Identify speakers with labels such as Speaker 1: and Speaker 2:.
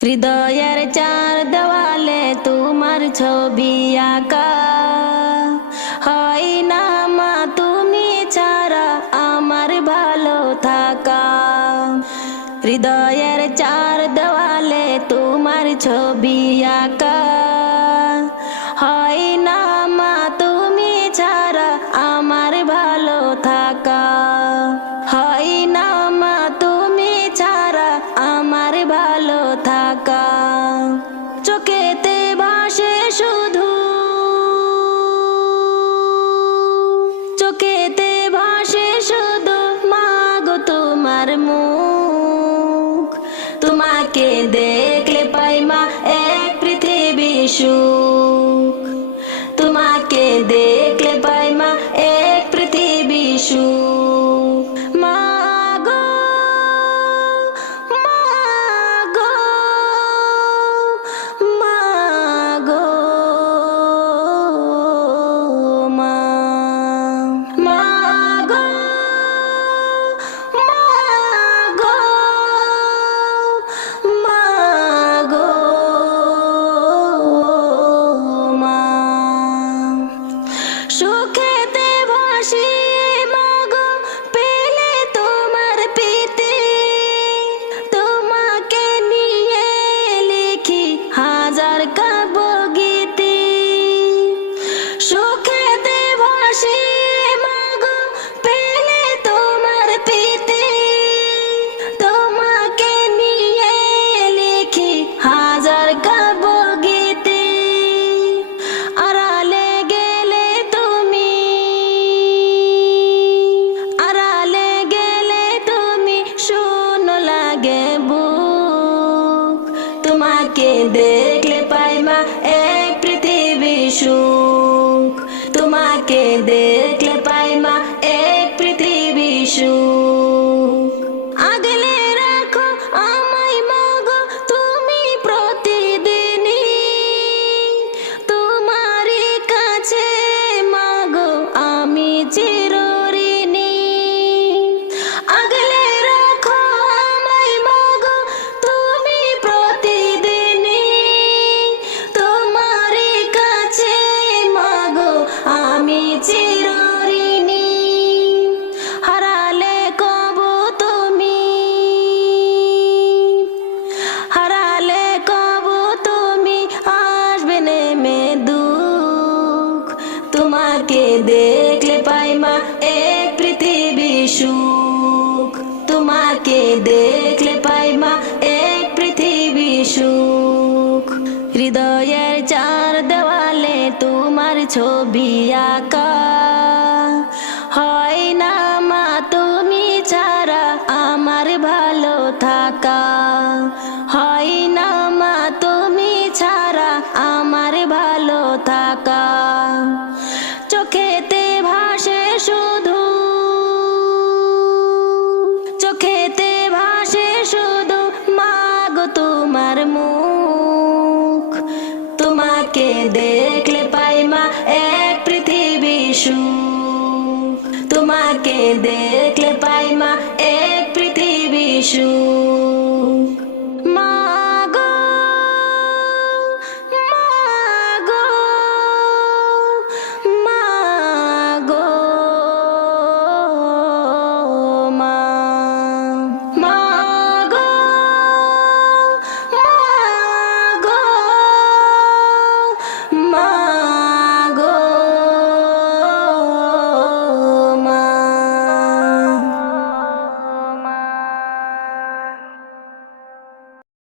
Speaker 1: হৃদয়ের চার দেওয়ালে তোমার ছবি আঁকা। হয় না মা, তুমি ছাড়া আমার ভালো থাকা। হৃদয়ের চার দেওয়ালে তোমার ছবি আঁকা। শুধু চোখেতে ভাসে শুধু মাগো তোমার মুখ তোমাকে দেখলে পাই মা এক পৃথিবী সুখ। তোমাকে দেখলে পাই মা এক পৃথিবী সুখ। তোমাকে দেখলে দেখলে পাই মা, এক পৃথিবী সুখ। তোমাকে দেখলে পাই মা, এক পৃথিবী সুখ। হৃদয়ের চার দেওয়ালে তোমার ছবি আঁকা। হয় না মা, তুমি ছাড়া আমার ভালো থাকা। হয় না মা, তুমি ছাড়া আমার ভালো থাকা। দেখলে পাই মা এক পৃথিবী সুখ। তোমাকে দেখলে পাই মা এক পৃথিবী সুখ।